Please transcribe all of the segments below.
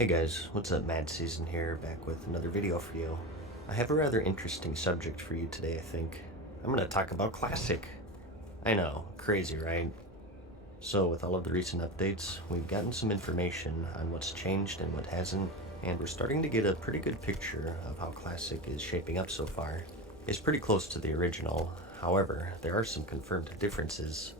Hey guys, what's up? Mad Season here, back with another video for you. I have a rather interesting subject for you today, I think. I'm gonna talk about Classic. I know, crazy, right? So with all of the recent updates, we've gotten some information on what's changed and what hasn't, and we're starting to get a pretty good picture of how Classic is shaping up so far. It's pretty close to the original, however, there are some confirmed differences.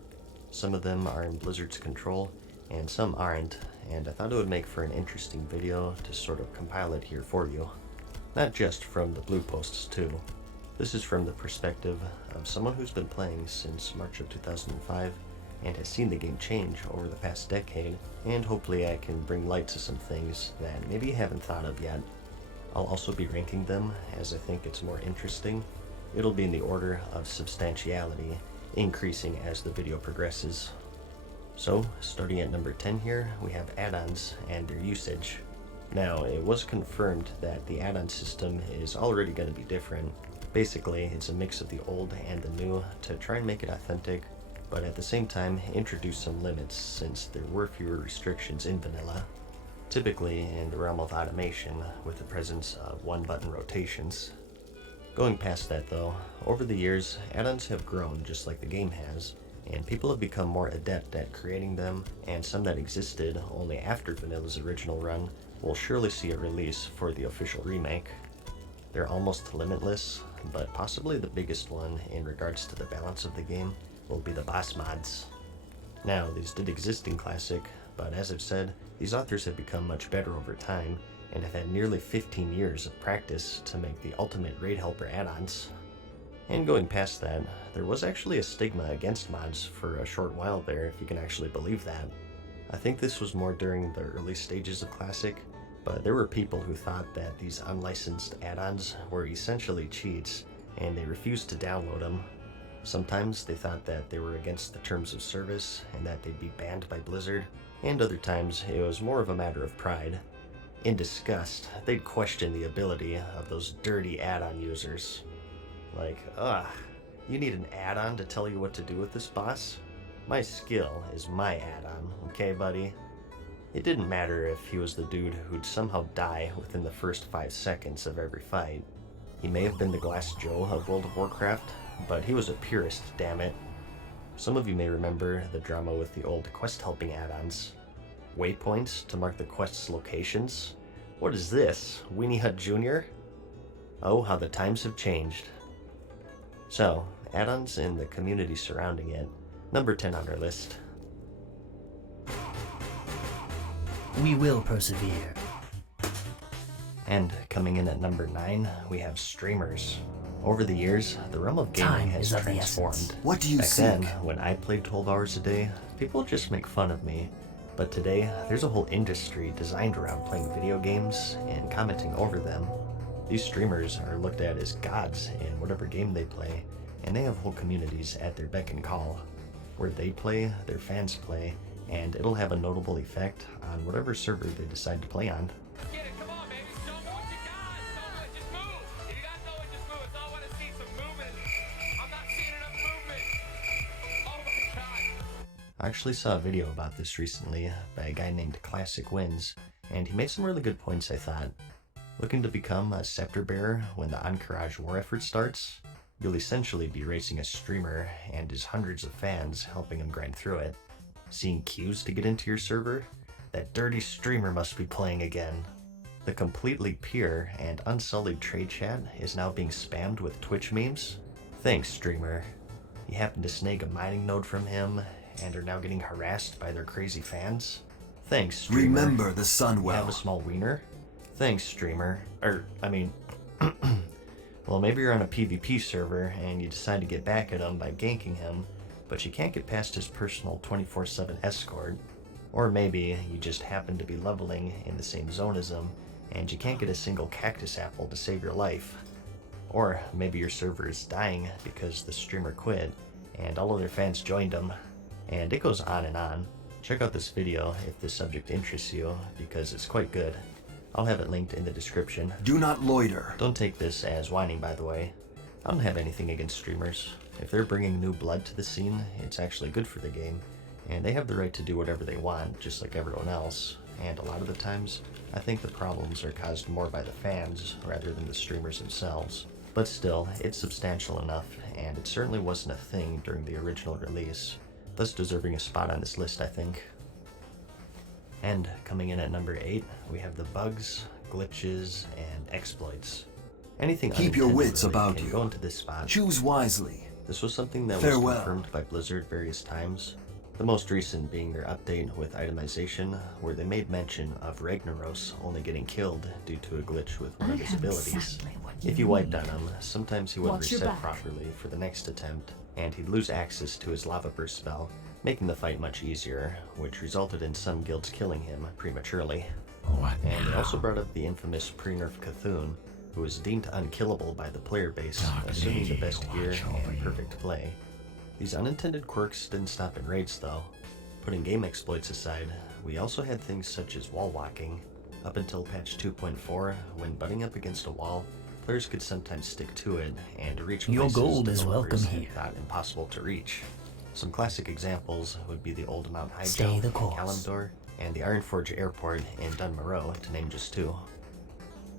Some of them are in Blizzard's control, and some aren't, and I thought it would make for an interesting video to sort of compile it here for you. Not just from the blue posts too. This is from the perspective of someone who's been playing since March of 2005 and has seen the game change over the past decade, and hopefully I can bring light to some things that maybe you haven't thought of yet. I'll also be ranking them as I think it's more interesting. It'll be in the order of substantiality, increasing as the video progresses. So, starting at number 10 here, we have add-ons and their usage. Now, it was confirmed that the add-on system is already going to be different. Basically, it's a mix of the old and the new to try and make it authentic, but at the same time introduce some limits since there were fewer restrictions in vanilla. Typically in the realm of automation with the presence of one-button rotations. Going past that though, over the years, add-ons have grown just like the game has, and people have become more adept at creating them, and some that existed only after Vanilla's original run will surely see a release for the official remake. They're almost limitless, but possibly the biggest one in regards to the balance of the game will be the boss mods. Now, these did exist in Classic, but as I've said, these authors have become much better over time, and have had nearly 15 years of practice to make the ultimate raid helper add-ons. And going past that, there was actually a stigma against mods for a short while there, if you can actually believe that. I think this was more during the early stages of Classic, but there were people who thought that these unlicensed add-ons were essentially cheats, and they refused to download them. Sometimes they thought that they were against the terms of service, and that they'd be banned by Blizzard, and other times it was more of a matter of pride. In disgust, they'd question the ability of those dirty add-on users. Like, you need an add-on to tell you what to do with this boss? My skill is my add-on, okay buddy? It didn't matter if he was the dude who'd somehow die within the first 5 seconds of every fight. He may have been the Glass Joe of World of Warcraft, but he was a purist, damn it. Some of you may remember the drama with the old quest helping add-ons. Waypoints to mark the quest's locations? What is this, Weenie Hut Jr.? Oh, how the times have changed. So, add-ons and the community surrounding it. Number 10 on our list. We will persevere. And coming in at number 9, we have streamers. Over the years, the realm of gaming has transformed. What do you Back seek? then, when I played 12 hours a day, people just make fun of me. But today, there's a whole industry designed around playing video games and commenting over them. These streamers are looked at as gods in whatever game they play, and they have whole communities at their beck and call. Where they play, their fans play, and it'll have a notable effect on whatever server they decide to play on. Get it, come on, baby. Show me what you got. Show it, just move. If you got to know it, just move. It's all I want to see some movement. I'm not seeing enough movement. Oh my god. I actually saw a video about this recently by a guy named Classic Wins, and he made some really good points, I thought. Looking to become a scepter bearer when the Encourage war effort starts? You'll essentially be racing a streamer and his hundreds of fans helping him grind through it. Seeing queues to get into your server? That dirty streamer must be playing again. The completely pure and unsullied trade chat is now being spammed with Twitch memes? Thanks, streamer. You happen to snag a mining node from him and are now getting harassed by their crazy fans? Thanks, streamer. Remember the sun You well. have a small wiener? Thanks, streamer. Well, maybe you're on a PvP server and you decide to get back at him by ganking him, but you can't get past his personal 24/7 escort. Or maybe you just happen to be leveling in the same zone as him and you can't get a single cactus apple to save your life. Or maybe your server is dying because the streamer quit and all of their fans joined him. And it goes on and on. Check out this video if this subject interests you, because it's quite good. I'll have it linked in the description. Do not loiter. Don't take this as whining, by the way. I don't have anything against streamers. If they're bringing new blood to the scene, it's actually good for the game, and they have the right to do whatever they want, just like everyone else. and a lot of the times, I think the problems are caused more by the fans rather than the streamers themselves. But still, it's substantial enough, and it certainly wasn't a thing during the original release, thus deserving a spot on this list, I think. And coming in at number 8, we have the bugs, glitches, and exploits. Anything Keep your unintended wits really about can you. go into this spot. Choose wisely. This was something that Farewell. was confirmed by Blizzard various times, the most recent being their update with itemization, where they made mention of Ragnaros only getting killed due to a glitch with one of his abilities. If you wiped on him, sometimes he wouldn't reset properly for the next attempt, and he'd lose access to his Lava Burst spell, making the fight much easier, which resulted in some guilds killing him prematurely. And they also brought up the infamous pre-nerf Cthulhu, who was deemed unkillable by the player base, assuming the best gear and perfect play. These unintended quirks didn't stop in raids though. Putting game exploits aside, we also had things such as wall walking. Up until patch 2.4, when butting up against a wall, players could sometimes stick to it and reach Your places gold is developers welcome had here. thought impossible to reach. Some classic examples would be the Old Mount High Stay Jump the in course. Kalimdor and the Ironforge Airport in Dunmoreau, to name just two.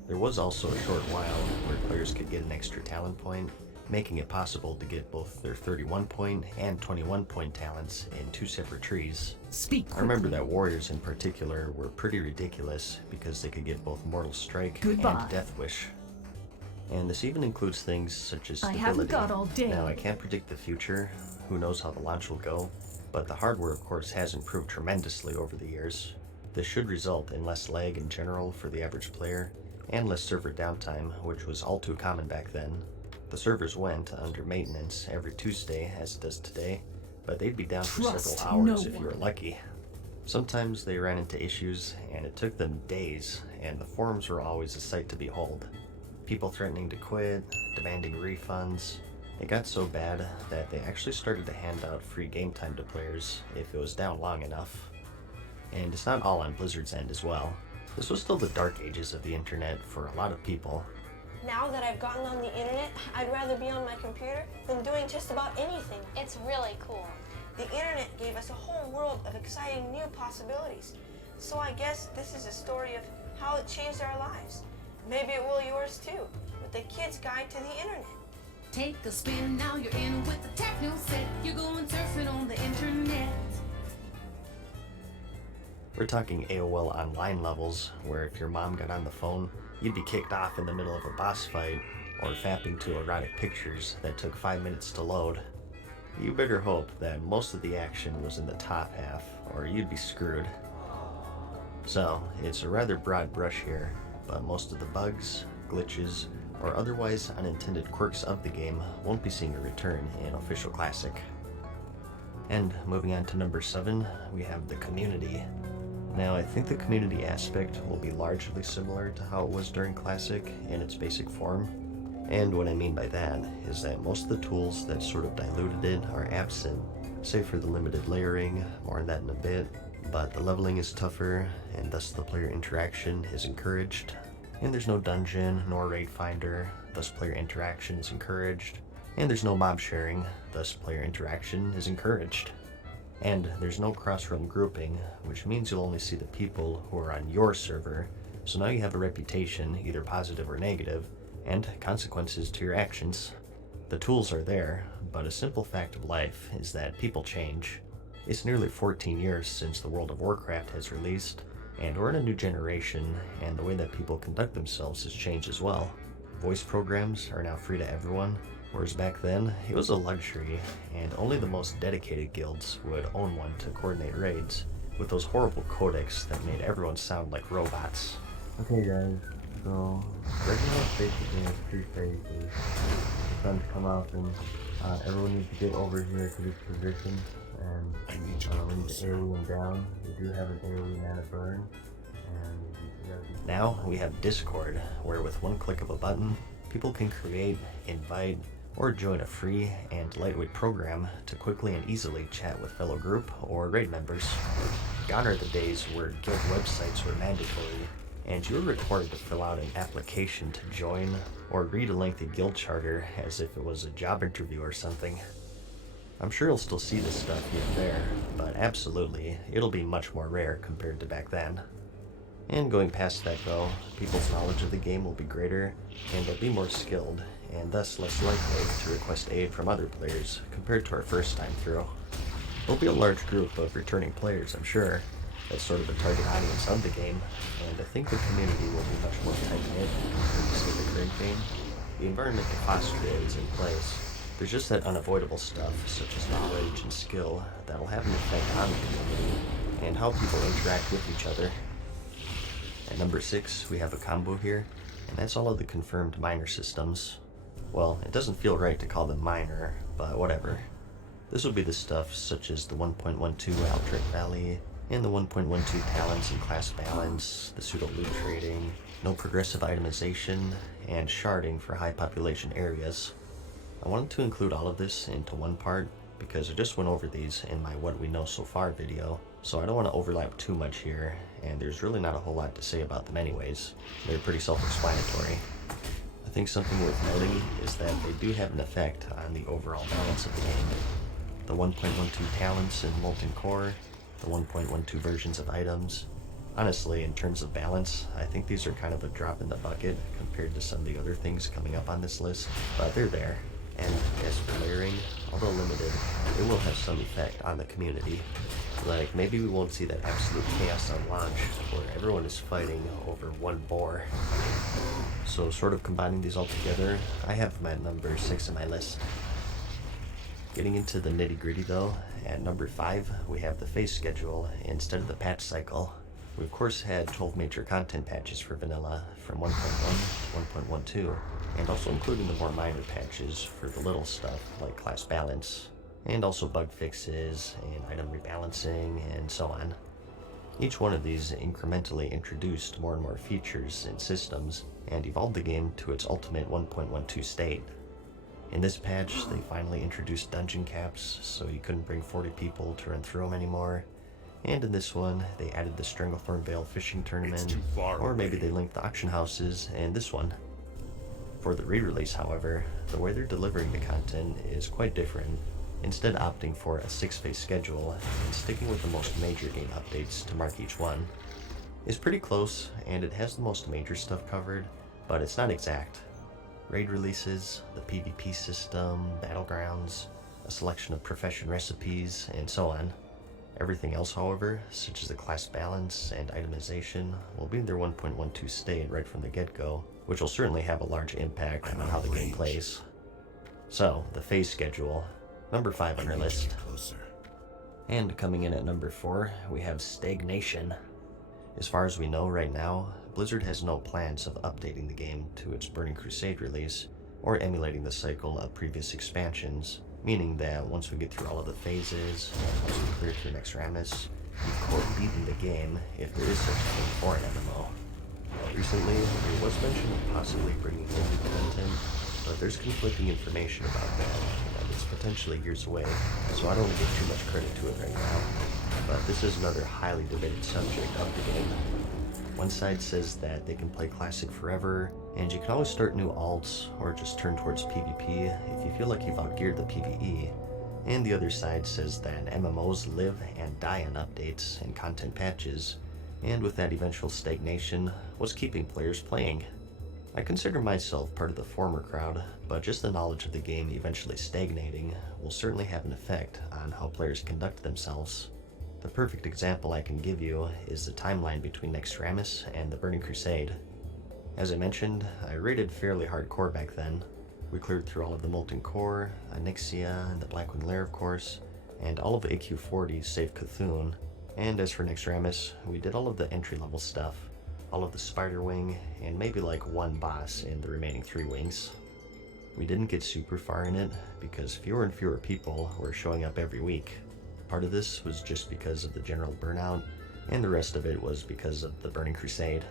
There was also a short while where players could get an extra talent point, making it possible to get both their 31 point and 21 point talents in two separate trees. Speak I remember that warriors in particular were pretty ridiculous because they could get both Mortal Strike Goodbye. and Death Wish. And this even includes things such as I stability. haven't got all day. Now, I can't predict the future, who knows how the launch will go, but the hardware of course has improved tremendously over the years. This should result in less lag in general for the average player, and less server downtime, which was all too common back then. The servers went under maintenance every Tuesday as it does today, but they'd be down for Trust several hours no if you were one. lucky. Sometimes they ran into issues, and it took them days, and the forums were always a sight to behold. People threatening to quit, demanding refunds. It got so bad that they actually started to hand out free game time to players if it was down long enough. And it's not all on Blizzard's end as well. This was still the dark ages of the internet for a lot of people. Now that I've gotten on the internet, I'd rather be on my computer than doing just about anything. It's really cool. The internet gave us a whole world of exciting new possibilities. So I guess this is a story of how it changed our lives. Maybe it will yours too, with the Kid's Guide to the Internet. Take a spin, now you're in with the techno set. You're going surfing on the internet. We're talking AOL Online levels, where if your mom got on the phone, you'd be kicked off in the middle of a boss fight, or fapping to erotic pictures that took 5 minutes to load. You better hope that most of the action was in the top half, or you'd be screwed. So, it's a rather broad brush here, but most of the bugs, glitches, or otherwise unintended quirks of the game won't be seeing a return in Official Classic. And moving on to number 7, we have the community. Now, I think the community aspect will be largely similar to how it was during Classic in its basic form. And what I mean by that is that most of the tools that sort of diluted it are absent, save for the limited layering, more on that in a bit, but the leveling is tougher, and thus the player interaction is encouraged. And there's no dungeon nor raid finder, thus player interaction is encouraged. And there's no mob sharing, thus player interaction is encouraged. And there's no cross-run grouping, which means you'll only see the people who are on your server, so now you have a reputation, either positive or negative, and consequences to your actions. The tools are there, but a simple fact of life is that people change. It's nearly 14 years since the World of Warcraft has released, and we're in a new generation, and the way that people conduct themselves has changed as well. Voice programs are now free to everyone, whereas back then, it was a luxury, and only the most dedicated guilds would own one to coordinate raids, with those horrible codecs that made everyone sound like robots. Okay guys, so Regular basically has 3 phases. The sun's come out and everyone needs to get over here to this position, and we need to AoE down. We do have an AoE mana burn, and now we have Discord, where with one click of a button, people can create, invite, or join a free and lightweight program to quickly and easily chat with fellow group or raid members. Gone are the days where guild websites were mandatory, and you were required to fill out an application to join or read a lengthy guild charter as if it was a job interview or something. I'm sure you'll still see this stuff here and there, but absolutely, it'll be much more rare compared to back then. And going past that though, people's knowledge of the game will be greater, and they'll be more skilled, and thus less likely to request aid from other players compared to our first time through. There'll be a large group of returning players, I'm sure. That's sort of the target audience of the game, and I think the community will be much more tight-knit compared to say the current game. The environment to foster it is in place. There's just that unavoidable stuff, such as knowledge and skill, that'll have an effect on the community, and how people interact with each other. At number 6, we have a combo here, and that's all of the confirmed minor systems. Well, it doesn't feel right to call them minor, but whatever. This will be the stuff such as the 1.12 Altric Valley, and the 1.12 talents and class balance, the pseudo-loot trading, no progressive itemization, and sharding for high population areas. I wanted to include all of this into one part, because I just went over these in my What We Know So Far video, so I don't want to overlap too much here, and there's really not a whole lot to say about them anyways. They're pretty self-explanatory. I think something worth noting is that they do have an effect on the overall balance of the game. The 1.12 talents in Molten Core, the 1.12 versions of items. Honestly, in terms of balance, I think these are kind of a drop in the bucket compared to some of the other things coming up on this list, but they're there. And as for layering, although limited, it will have some effect on the community. Like, maybe we won't see that absolute chaos on launch, where everyone is fighting over one boar. So sort of combining these all together, I have them at number 6 on my list. Getting into the nitty gritty though, at number 5, we have the phase schedule instead of the patch cycle. We of course had 12 major content patches for vanilla, from 1.1 to 1.12, and also including the more minor patches for the little stuff like class balance, and also bug fixes and item rebalancing and so on. Each one of these incrementally introduced more and more features and systems and evolved the game to its ultimate 1.12 state. In this patch, they finally introduced dungeon caps, so you couldn't bring 40 people to run through them anymore. And in this one, they added the Stranglethorn Vale fishing tournament, or maybe they linked the auction houses in this one. For the re-release, however, the way they're delivering the content is quite different, instead opting for a 6-phase schedule and sticking with the most major game updates to mark each one. It's pretty close, and it has the most major stuff covered, but it's not exact. Raid releases, the PvP system, battlegrounds, a selection of profession recipes, and so on. Everything else, however, such as the class balance and itemization, will be in their 1.12 state right from the get-go, which will certainly have a large impact on how the game plays. So, the phase schedule, number 5 on our list. And coming in at number 4, we have stagnation. As far as we know right now, Blizzard has no plans of updating the game to its Burning Crusade release, or emulating the cycle of previous expansions, meaning that once we get through all of the phases, and once we clear through Nexramas, we've quote beaten the game, if there is such a thing for an MMO. Recently, there was mention of possibly bringing in new content, but there's conflicting information about that, and it's potentially years away, so I don't want to give too much credit to it right now. But this is another highly debated subject of the game. One side says that they can play Classic forever, and you can always start new alts, or just turn towards PvP if you feel like you've outgeared the PvE. And the other side says that MMOs live and die on updates and content patches, and with that eventual stagnation, what's keeping players playing? I consider myself part of the former crowd, but just the knowledge of the game eventually stagnating will certainly have an effect on how players conduct themselves. The perfect example I can give you is the timeline between Nexramas and the Burning Crusade. As I mentioned, I raided fairly hardcore back then. We cleared through all of the Molten Core, Onyxia, and the Blackwing Lair of course, and all of AQ40 save Cthulhu. And as for Nexramas, we did all of the entry-level stuff, all of the Spider Wing, and maybe like one boss in the remaining 3 wings. We didn't get super far in it because fewer and fewer people were showing up every week. Part of this was just because of the general burnout, and the rest of it was because of the Burning Crusade.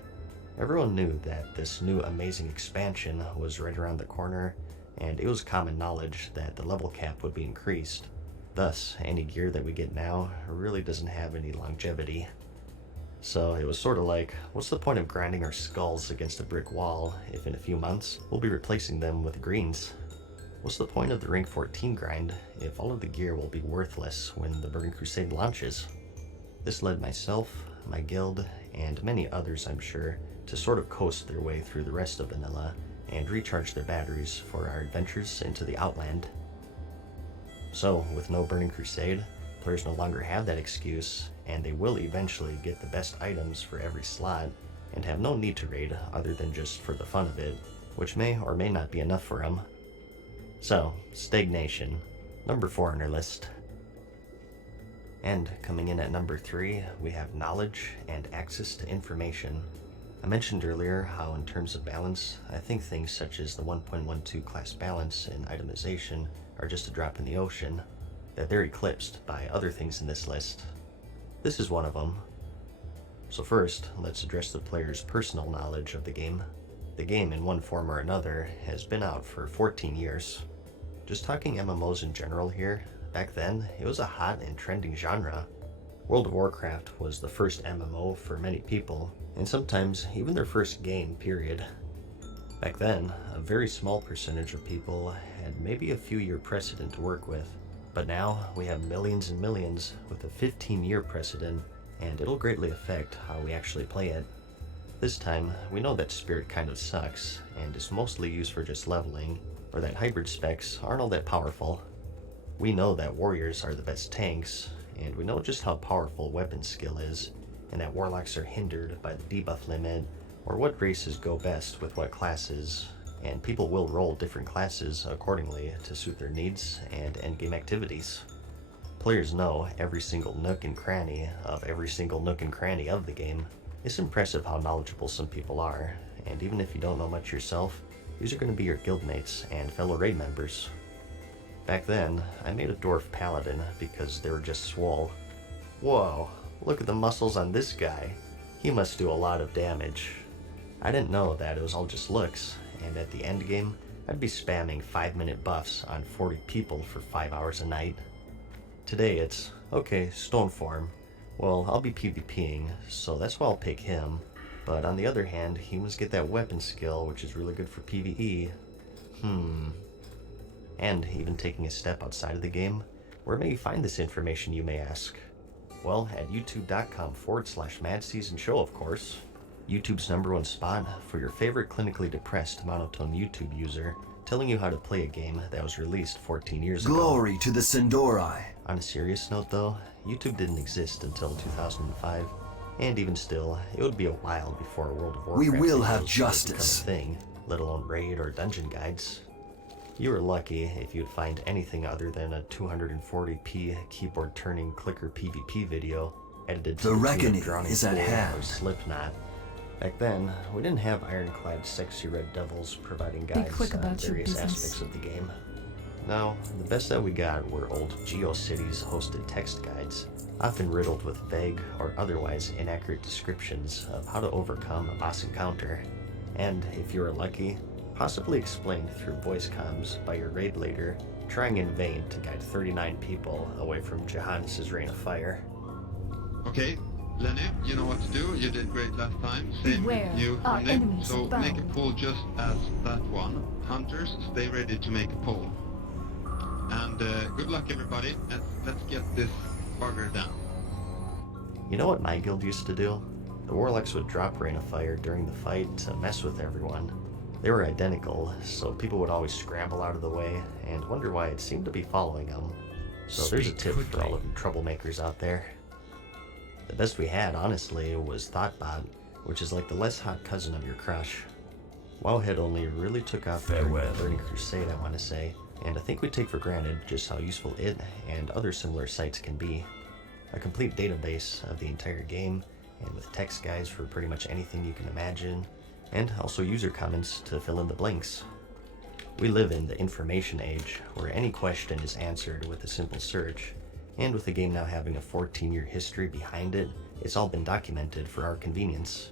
Everyone knew that this new amazing expansion was right around the corner, and it was common knowledge that the level cap would be increased. Thus, any gear that we get now really doesn't have any longevity. So it was sort of like, what's the point of grinding our skulls against a brick wall if in a few months we'll be replacing them with greens? What's the point of the rank 14 grind if all of the gear will be worthless when the Burning Crusade launches? This led myself, my guild, and many others I'm sure, to sort of coast their way through the rest of vanilla and recharge their batteries for our adventures into the Outland. So, with no Burning Crusade, players no longer have that excuse, and they will eventually get the best items for every slot, and have no need to raid other than just for the fun of it, which may or may not be enough for them. So, stagnation, number 4 on our list. And coming in at number 3, we have knowledge and access to information. I mentioned earlier how in terms of balance, I think things such as the 1.12 class balance and itemization are just a drop in the ocean, that they're eclipsed by other things in this list. This is one of them. So first, let's address the player's personal knowledge of the game. The game, in one form or another, has been out for 14 years. Just talking MMOs in general here, back then, it was a hot and trending genre. World of Warcraft was the first MMO for many people, and sometimes even their first game, period. Back then, a very small percentage of people had maybe a few-year precedent to work with, but now we have millions and millions with a 15-year precedent, and it'll greatly affect how we actually play it. This time, we know that Spirit kind of sucks, and is mostly used for just leveling, or that hybrid specs aren't all that powerful. We know that warriors are the best tanks, and we know just how powerful weapon skill is, and that warlocks are hindered by the debuff limit, or what races go best with what classes, and people will roll different classes accordingly to suit their needs and endgame activities. Players know every single nook and cranny of every single nook and cranny of the game. It's impressive how knowledgeable some people are, and even if you don't know much yourself, these are going to be your guildmates and fellow raid members. Back then, I made a dwarf paladin because they were just swole. Whoa, look at the muscles on this guy. He must do a lot of damage. I didn't know that it was all just looks, and at the end game, I'd be spamming 5-minute buffs on 40 people for 5 hours a night. Today it's, okay, stone form. Well, I'll be PvPing, so that's why I'll pick him. But on the other hand, humans get that weapon skill, which is really good for PvE. And even taking a step outside of the game, where may you find this information, you may ask? Well, at youtube.com/madseasonshow, of course. YouTube's #1 spot for your favorite clinically depressed monotone YouTube user, telling you how to play a game that was released 14 years ago. Glory to the Sindori. On a serious note though, YouTube didn't exist until 2005, and even still, it would be a while before World of Warcraft We will have videos would justice. become a thing, let alone raid or dungeon guides. You were lucky if you'd find anything other than a 240p keyboard turning clicker PvP video edited to The tune of reckoning Drowning is at Pool hand. or Slipknot. Back then, we didn't have ironclad sexy red devils providing guides quick on about your various business. aspects of the game. No, the best that we got were old GeoCities hosted text guides, often riddled with vague or otherwise inaccurate descriptions of how to overcome a boss encounter, and if you were lucky, possibly explained through voice comms by your raid leader, trying in vain to guide 39 people away from Johannes' reign of fire. Okay, Lenny, you know what to do. You did great last time. Same Beware, with you, our Nick. enemies So abound. make a pull just as that one. Hunters, stay ready to make a pull. And good luck, everybody. Let's get this bugger down. You know what my guild used to do? The warlocks would drop Rain of Fire during the fight to mess with everyone. They were identical, so people would always scramble out of the way and wonder why it seemed to be following them. So there's a tip for all of you troublemakers out there. The best we had, honestly, was Thoughtbot, which is like the less hot cousin of your crush. Wowhead only really took off during the Burning Crusade, I want to say, and I think we take for granted just how useful it and other similar sites can be. A complete database of the entire game, and with text guides for pretty much anything you can imagine, and also user comments to fill in the blanks. We live in the information age, where any question is answered with a simple search, and with the game now having a 14-year history behind it, it's all been documented for our convenience.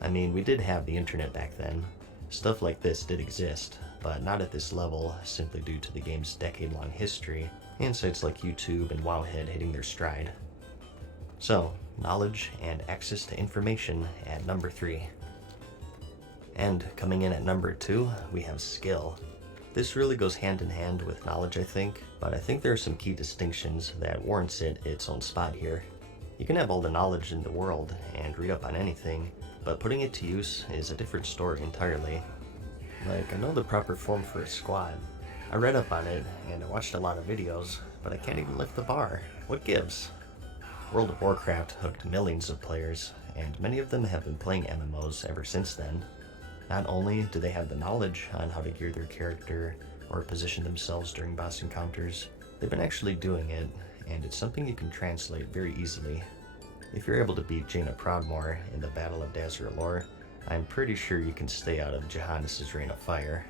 I mean, we did have the internet back then. Stuff like this did exist, but not at this level, simply due to the game's decade-long history, and sites like YouTube and Wowhead hitting their stride. So, knowledge and access to information at number 3. And coming in at number 2, we have skill. This really goes hand in hand with knowledge, I think, but I think there are some key distinctions that warrants it its own spot here. You can have all the knowledge in the world and read up on anything, but putting it to use is a different story entirely. Like, I know the proper form for a squad. I read up on it, and I watched a lot of videos, but I can't even lift the bar. What gives? World of Warcraft hooked millions of players, and many of them have been playing MMOs ever since then. Not only do they have the knowledge on how to gear their character or position themselves during boss encounters, they've been actually doing it, and it's something you can translate very easily. If you're able to beat Jaina Proudmoore in the Battle of Dazur, I'm pretty sure you can stay out of Johannes' Rain of Fire.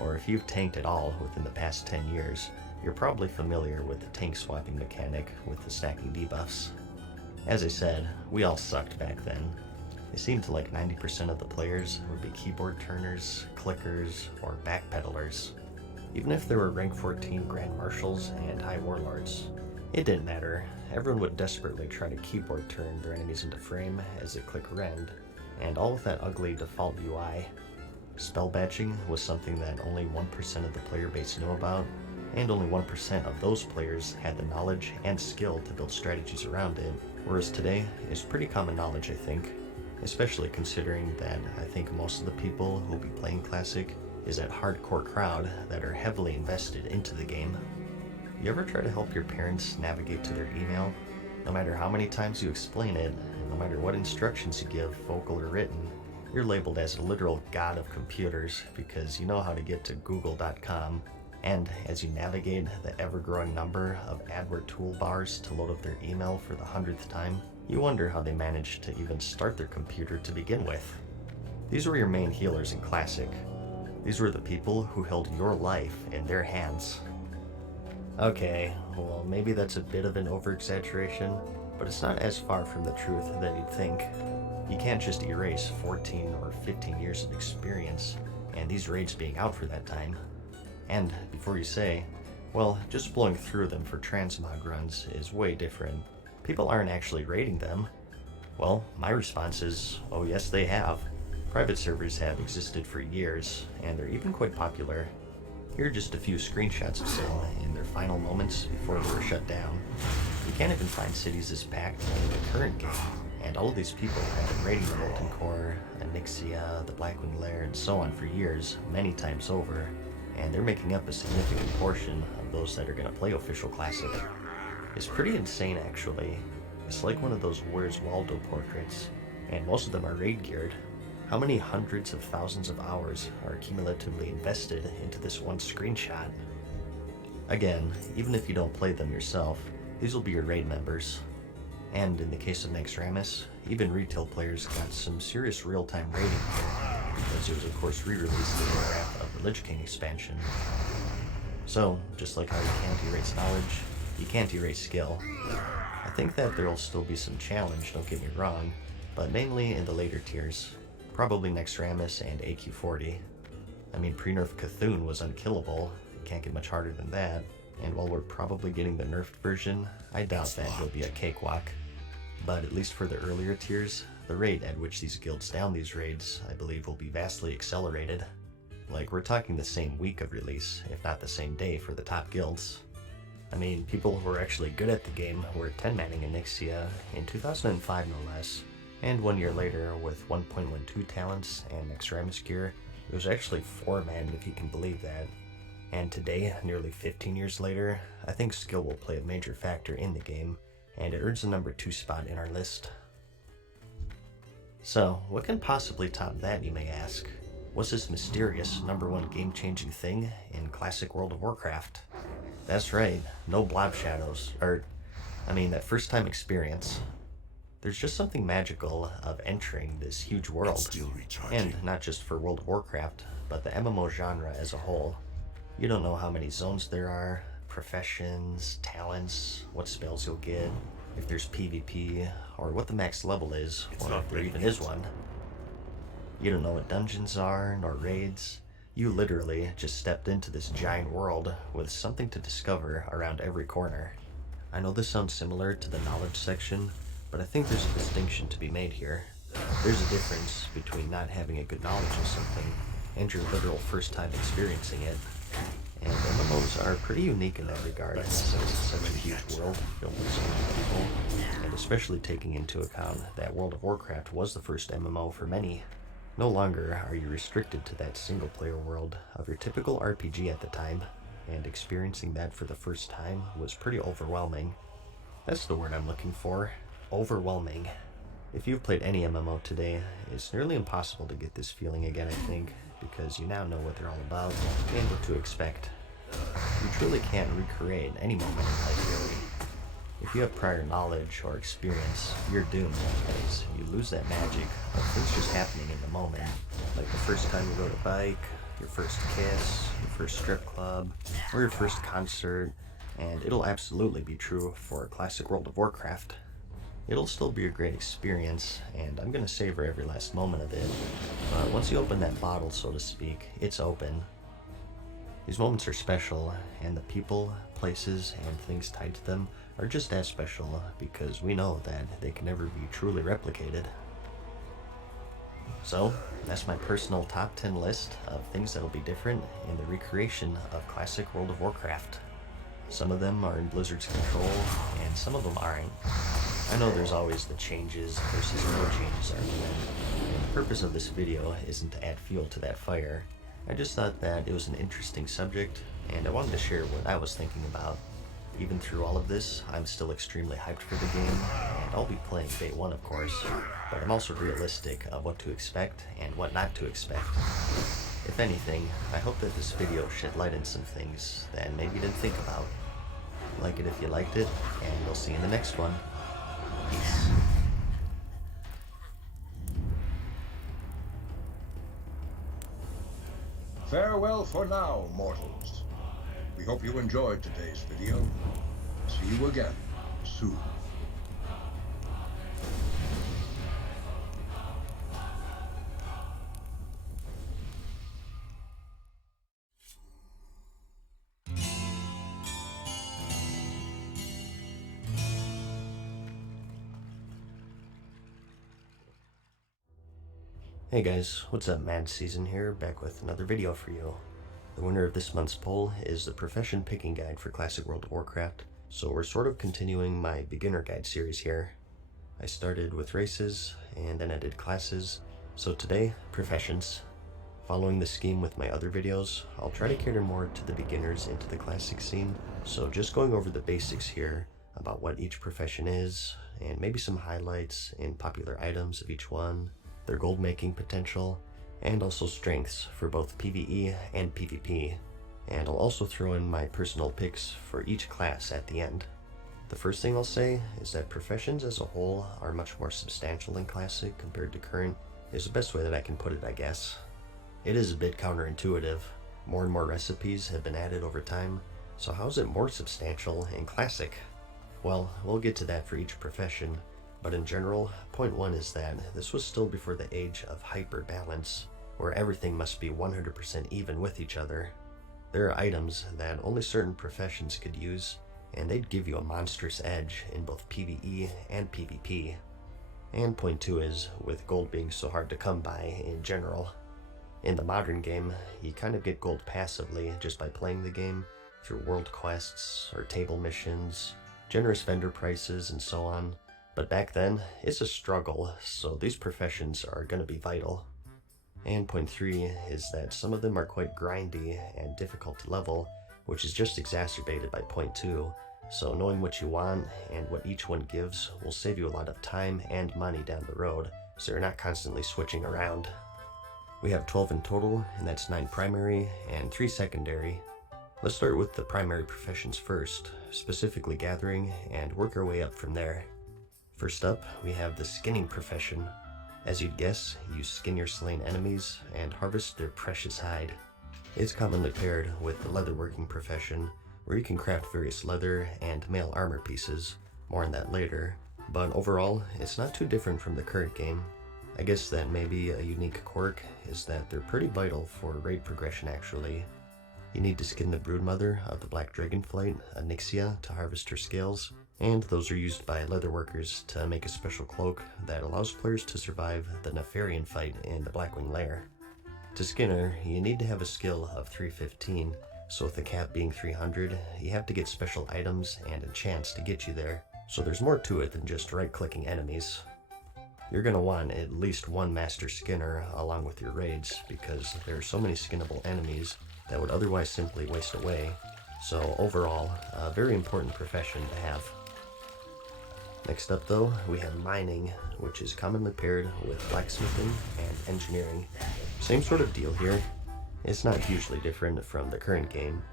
Or if you've tanked at all within the past 10 years, you're probably familiar with the tank swapping mechanic with the stacking debuffs. As I said, we all sucked back then. It seemed like 90% of the players would be keyboard turners, clickers, or backpedalers. Even if there were rank 14 Grand Marshals and High Warlords. It didn't matter, everyone would desperately try to keyboard turn their enemies into frame as they click rend, and all with that ugly default UI. Spell batching was something that only 1% of the player base knew about, and only 1% of those players had the knowledge and skill to build strategies around it, whereas today is pretty common knowledge, I think, especially considering that I think most of the people who will be playing Classic is that hardcore crowd that are heavily invested into the game. You ever try to help your parents navigate to their email? No matter how many times you explain it, and no matter what instructions you give, vocal or written, you're labeled as a literal god of computers because you know how to get to google.com, and as you navigate the ever-growing number of AdWord toolbars to load up their email for the 100th time, you wonder how they managed to even start their computer to begin with. These were your main healers in Classic. These were the people who held your life in their hands. Okay, well maybe that's a bit of an over-exaggeration, but it's not as far from the truth that you'd think. You can't just erase 14 or 15 years of experience and these raids being out for that time. And before you say, well, just blowing through them for transmog runs is way different. People aren't actually raiding them. Well, my response is, oh yes they have. Private servers have existed for years, and they're even quite popular. Here are just a few screenshots of some in their final moments before they were shut down. You can't even find cities as packed in the current game, and all of these people have been raiding the Molten Core, Onyxia, the Blackwing Lair, and so on for years, many times over, and they're making up a significant portion of those that are going to play official Classic. It's pretty insane actually. It's like one of those Where's Waldo portraits, and most of them are raid geared. How many hundreds of thousands of hours are cumulatively invested into this one screenshot? Again, even if you don't play them yourself, these will be your raid members. And in the case of Naxxramas, even retail players got some serious real-time raiding here, because it was of course re-released in the Wrath of the Lich King expansion. So, just like how you can't erase knowledge, you can't erase skill. I think that there will still be some challenge, don't get me wrong, but mainly in the later tiers. Probably Naxxramas and AQ40. I mean, pre-nerf Cthulhu was unkillable, it can't get much harder than that, and while we're probably getting the nerfed version, I doubt that will be a cakewalk. But at least for the earlier tiers, the rate at which these guilds down these raids, I believe, will be vastly accelerated. Like, we're talking the same week of release, if not the same day for the top guilds. I mean, people who were actually good at the game were 10-manning Onyxia in 2005 no less. And 1 year later, with 1.12 talents and Naxxramas gear, it was actually 4-man, if you can believe that. And today, nearly 15 years later, I think skill will play a major factor in the game, and it earns the number 2 spot in our list. So, what can possibly top that, you may ask? What's this mysterious number 1 game-changing thing in classic World of Warcraft? That's right, no blob shadows, that first-time experience. There's just something magical of entering this huge world, and not just for World of Warcraft, but the MMO genre as a whole. You don't know how many zones there are, professions, talents, what spells you'll get, if there's PvP, or what the max level is, or if there even is one. You don't know what dungeons are, nor raids. You literally just stepped into this giant world with something to discover around every corner. I know this sounds similar to the knowledge section, but I think there's a distinction to be made here. There's a difference between not having a good knowledge of something and your literal first time experiencing it. And MMOs are pretty unique in that regard, since it's such a huge world filled with so many people, and especially taking into account that World of Warcraft was the first MMO for many. No longer are you restricted to that single-player world of your typical RPG at the time, and experiencing that for the first time was pretty overwhelming. That's the word I'm looking for. Overwhelming. If you've played any MMO today, it's nearly impossible to get this feeling again, I think, because you now know what they're all about and what to expect. You truly can't recreate any moment in life, really. If you have prior knowledge or experience, you're doomed because you lose that magic of things just happening in the moment. Like the first time you rode a bike, your first kiss, your first strip club, or your first concert, and it'll absolutely be true for classic World of Warcraft. It'll still be a great experience, and I'm gonna savor every last moment of it. But once you open that bottle, so to speak, it's open. These moments are special, and the people, places, and things tied to them are just as special because we know that they can never be truly replicated. So, that's my personal top 10 list of things that'll be different in the recreation of classic World of Warcraft. Some of them are in Blizzard's control, and some of them aren't. I know there's always the changes versus no changes argument, and the purpose of this video isn't to add fuel to that fire. I just thought that it was an interesting subject, and I wanted to share what I was thinking about. Even through all of this, I'm still extremely hyped for the game, and I'll be playing Day 1 of course, but I'm also realistic of what to expect and what not to expect. If anything, I hope that this video shed light on some things that maybe you didn't think about. Like it if you liked it, and we'll see you in the next one. Peace. Farewell for now, mortals. We hope you enjoyed today's video. See you again soon. Hey guys, what's up? Mad Season here, back with another video for you. The winner of this month's poll is the Profession Picking Guide for Classic World of Warcraft, so we're sort of continuing my beginner guide series here. I started with races, and then I did classes, so today, professions. Following the scheme with my other videos, I'll try to cater more to the beginners into the classic scene, so just going over the basics here about what each profession is, and maybe some highlights and popular items of each one, their gold making potential, and also strengths for both PvE and PvP. And I'll also throw in my personal picks for each class at the end. The first thing I'll say is that professions as a whole are much more substantial in Classic compared to current, is the best way that I can put it, I guess. It is a bit counterintuitive. More and more recipes have been added over time, so how is it more substantial in Classic? Well, we'll get to that for each profession. But in general, point one is that this was still before the age of hyper-balance, where everything must be 100% even with each other. There are items that only certain professions could use, and they'd give you a monstrous edge in both PvE and PvP. And point two is, with gold being so hard to come by in general. In the modern game, you kind of get gold passively just by playing the game, through world quests or table missions, generous vendor prices, and so on. But back then, it's a struggle, so these professions are going to be vital. And point three is that some of them are quite grindy and difficult to level, which is just exacerbated by point two, so knowing what you want and what each one gives will save you a lot of time and money down the road, so you're not constantly switching around. We have 12 in total, and that's 9 primary and 3 secondary. Let's start with the primary professions first, specifically gathering, and work our way up from there. First up, we have the skinning profession. As you'd guess, you skin your slain enemies and harvest their precious hide. It's commonly paired with the leatherworking profession, where you can craft various leather and mail armor pieces. More on that later, but overall, it's not too different from the current game. I guess that maybe a unique quirk is that they're pretty vital for raid progression actually. You need to skin the broodmother of the black dragonflight, Onyxia, to harvest her scales, and those are used by leatherworkers to make a special cloak that allows players to survive the Nefarian fight in the Blackwing Lair. To skin her, you need to have a skill of 315, so with the cap being 300, you have to get special items and enchants to get you there, so there's more to it than just right-clicking enemies. You're going to want at least one Master Skinner along with your raids, because there are so many skinnable enemies that would otherwise simply waste away, so overall, a very important profession to have. Next up though, we have mining, which is commonly paired with blacksmithing and engineering. Same sort of deal here. It's not hugely different from the current game.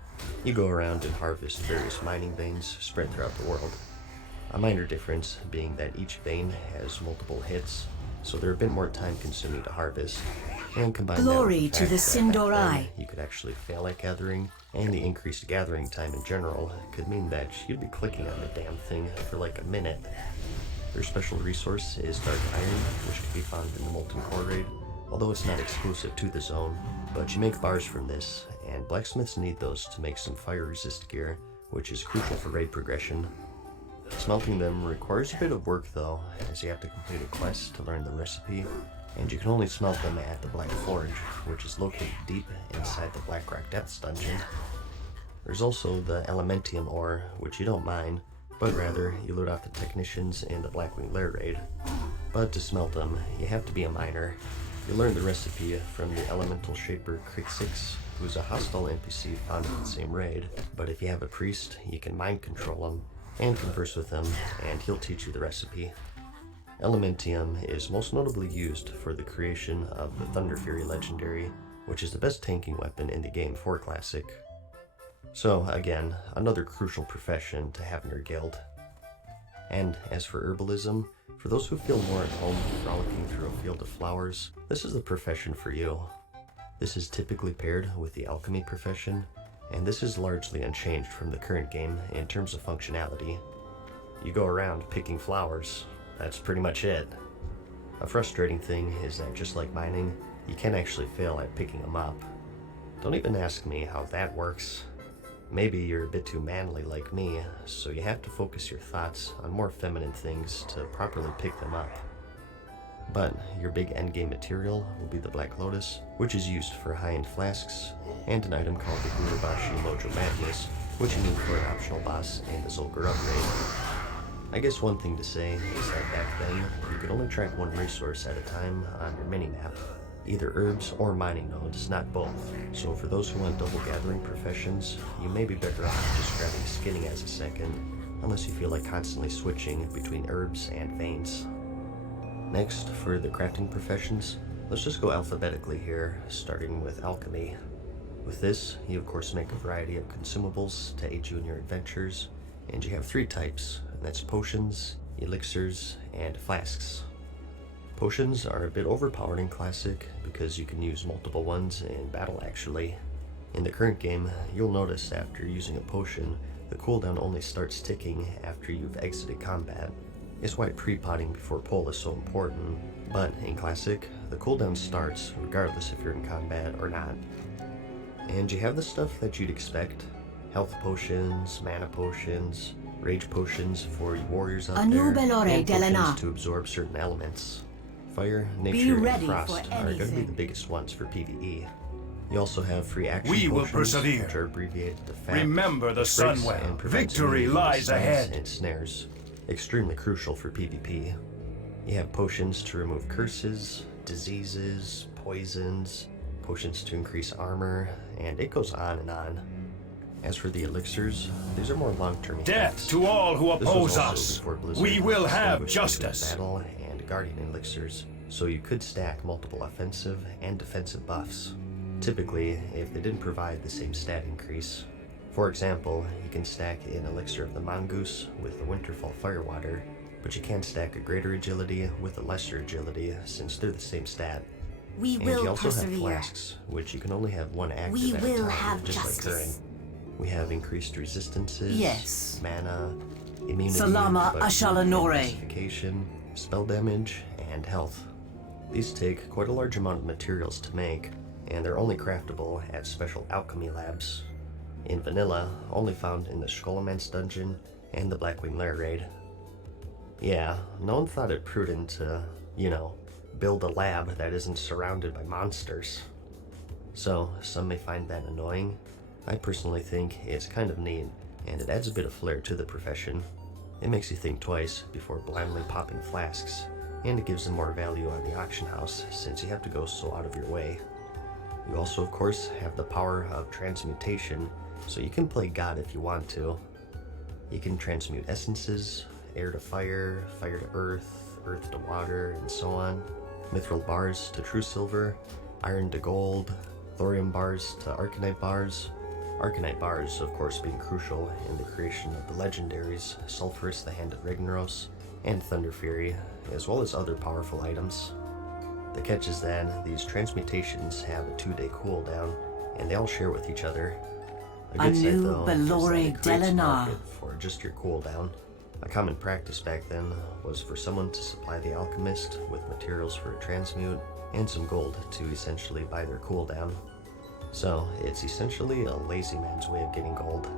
You go around and harvest various mining veins spread throughout the world. A minor difference being that each vein has multiple hits, so they're a bit more time consuming to harvest, and combine Glory that to with the fact that back Sindorai. then you could actually fail at gathering, and the increased gathering time in general could mean that you'd be clicking on the damn thing for like a minute. Their special resource is Dark Iron, which can be found in the Molten Core raid, although it's not exclusive to the zone, but you make bars from this, and blacksmiths need those to make some fire resist gear, which is crucial for raid progression. Smelting them requires a bit of work though, as you have to complete a quest to learn the recipe, and you can only smelt them at the Black Forge, which is located deep inside the Blackrock Depths dungeon. There's also the Elementium ore, which you don't mine, but rather you loot off the technicians in the Blackwing Lair raid. But to smelt them, you have to be a miner. You learn the recipe from the elemental shaper Crixix, who's a hostile NPC found in the same raid, but if you have a priest, you can mind control him and converse with him, and he'll teach you the recipe. Elementium is most notably used for the creation of the Thunder Fury legendary, which is the best tanking weapon in the game for Classic. So again, another crucial profession to have in your guild. And as for herbalism, for those who feel more at home frolicking through a field of flowers, this is the profession for you. This is typically paired with the alchemy profession, and this is largely unchanged from the current game in terms of functionality. You go around picking flowers, that's pretty much it. A frustrating thing is that just like mining, you can actually fail at picking them up. Don't even ask me how that works. Maybe you're a bit too manly like me, so you have to focus your thoughts on more feminine things to properly pick them up. But your big endgame material will be the Black Lotus, which is used for high-end flasks, and an item called the Gurubashi Mojo Madness, which you need for an optional boss in the Zolgar upgrade. I guess one thing to say is that back then, you could only track one resource at a time on your minimap. Either herbs or mining nodes, not both. So for those who want double gathering professions, you may be better off just grabbing skinning as a second, unless you feel like constantly switching between herbs and veins. Next, for the crafting professions, let's just go alphabetically here, starting with alchemy. With this, you of course make a variety of consumables to aid you in your adventures, and you have 3 types, and that's potions, elixirs, and flasks. Potions are a bit overpowered in Classic because you can use multiple ones in battle actually. In the current game, you'll notice after using a potion, the cooldown only starts ticking after you've exited combat. It's why pre-potting before pull is so important, but in Classic, the cooldown starts regardless if you're in combat or not. And you have the stuff that you'd expect: health potions, mana potions, rage potions for you warriors out there, and potions to absorb certain elements. Fire, nature, and frost are going to be the biggest ones for PvE. You also have free action We will potions, persevere. which are abbreviated to FAT. Remember the sun breaks well. and prevents Victory immunity to lies spells ahead. and snares. Extremely crucial for PvP. You have potions to remove curses, diseases, poisons, potions to increase armor, and it goes on and on. As for the elixirs, these are more long-term Death effects. to all who This was oppose also us. before Blizzard We will have distinguished between justice. Battle and Guardian elixirs, so you could stack multiple offensive and defensive buffs. Typically, if they didn't provide the same stat increase. For example, you can stack an elixir of the Mongoose with the Winterfall Firewater, but you can't stack a greater agility with a lesser agility since they're the same stat. We And will you also have persevere. flasks, which you can only have one active We at a will time, have just like current. justice. We have increased resistances, Yes. mana, immunity, Salama but Ashalanore. pacification, spell damage, and health. These take quite a large amount of materials to make, and they're only craftable at special alchemy labs. In vanilla, only found in the Skolemans dungeon and the Blackwing Lair raid. Yeah, no one thought it prudent to, build a lab that isn't surrounded by monsters. So, some may find that annoying, I personally think it's kind of neat, and it adds a bit of flair to the profession. It makes you think twice before blindly popping flasks, and it gives them more value on the auction house since you have to go so out of your way. You also, of course, have the power of transmutation, so you can play God if you want to. You can transmute essences, air to fire, fire to earth, earth to water, and so on. Mithril bars to true silver, iron to gold, thorium bars to arcanite bars. Arcanite bars, of course, being crucial in the creation of the legendaries Sulphurus, the Hand of Ragnaros, and Thunder Fury, as well as other powerful items. The catch is that these transmutations have a 2-day cooldown, and they all share with each other. A good side, Anu though, is that Balori it creates a Delanar. market for just your cooldown. A common practice back then was for someone to supply the alchemist with materials for a transmute and some gold to essentially buy their cooldown. So it's essentially a lazy man's way of getting gold.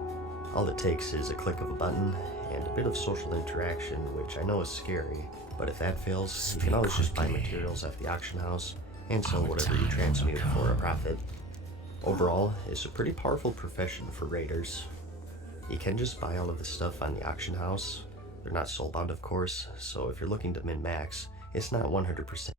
All it takes is a click of a button and a bit of social interaction, which I know is scary, but if that fails, you can always just buy materials at the auction house and sell whatever you transmute for a profit. Overall, it's a pretty powerful profession for raiders. You can just buy all of this stuff on the auction house. They're not soulbound, of course, so if you're looking to min-max, it's not 100%